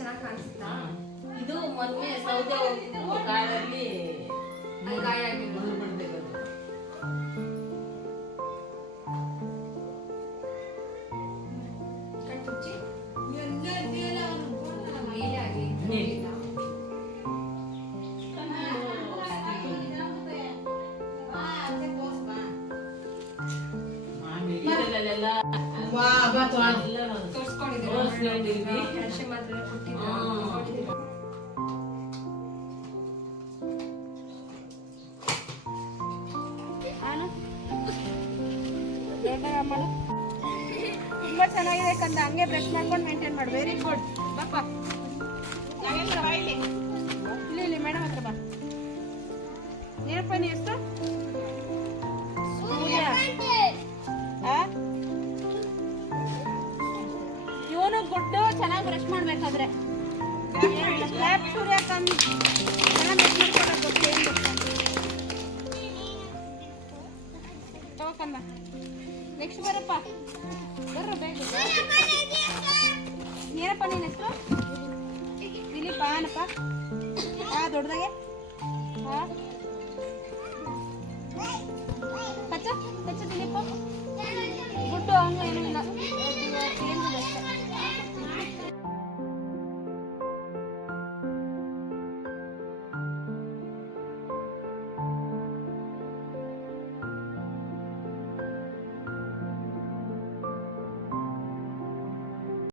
ಚೆನ್ನಾಗಿ ಕಾಣಿಸುತ್ತಾ? ಇದು ಮೊನ್ನೆ ಸೌದೆ ಹೋಗ್ಬಿಟ್ಟು ಕಾಲಲ್ಲಿ ಗಾಯ ಆಗಿದ್ದು ಬಿಡ್ಬೇಕು. ಕಣ್ಣುಚ್ಚಿ ಮೇಲೆ ಆಗಿ ಇದರಲ್ಲೆಲ್ಲ ತೋರಿಸ್ಕೊಂಡಿದ್ದೀವಿ ಕ್ಯಾಲ್ಸಿಯಂ ಮಾತ್ರೆ ಕೊಟ್ಟಿದ್ದೀವಿ. ತುಂಬಾ ಚೆನ್ನಾಗಿದೆ ಕಂದ, ಹಂಗೆ ಬ್ರಷ್ ಮಾಡ್ಕೊಂಡು ಮೇಂಟೈನ್ ಮಾಡು. Very good. ಬಾಪ ಇಲ್ಲಿ ಇಲ್ಲಿ ಮೇಡಮ್ ಹತ್ರ ಬಾ. ಏನಪ್ಪ ನೀ ಎಷ್ಟು ಇವನು ಗುಡ್ಡು ಚೆನ್ನಾಗಿ ಬ್ರಷ್ ಮಾಡ್ಬೇಕಾದ್ರೆ ಲ್ಯಾಬ್ ಸೂರ್ಯಕಾಂತ್ ಚೆನ್ನಾಗಿ ಬ್ರಷ್ ಮಾಡ್ಕೊಡೋದು. ತಗೋಕಂದ ನೆಕ್ಸ್ಟ್ ಬರಪ್ಪ, ಬರ್ರ ಬೇಗ. ಏನಪ್ಪ ನೀನ್ ಹೆಸರು? ದಿಲೀಪ ಏನಪ್ಪ? ದೊಡ್ಡದಾಗೆ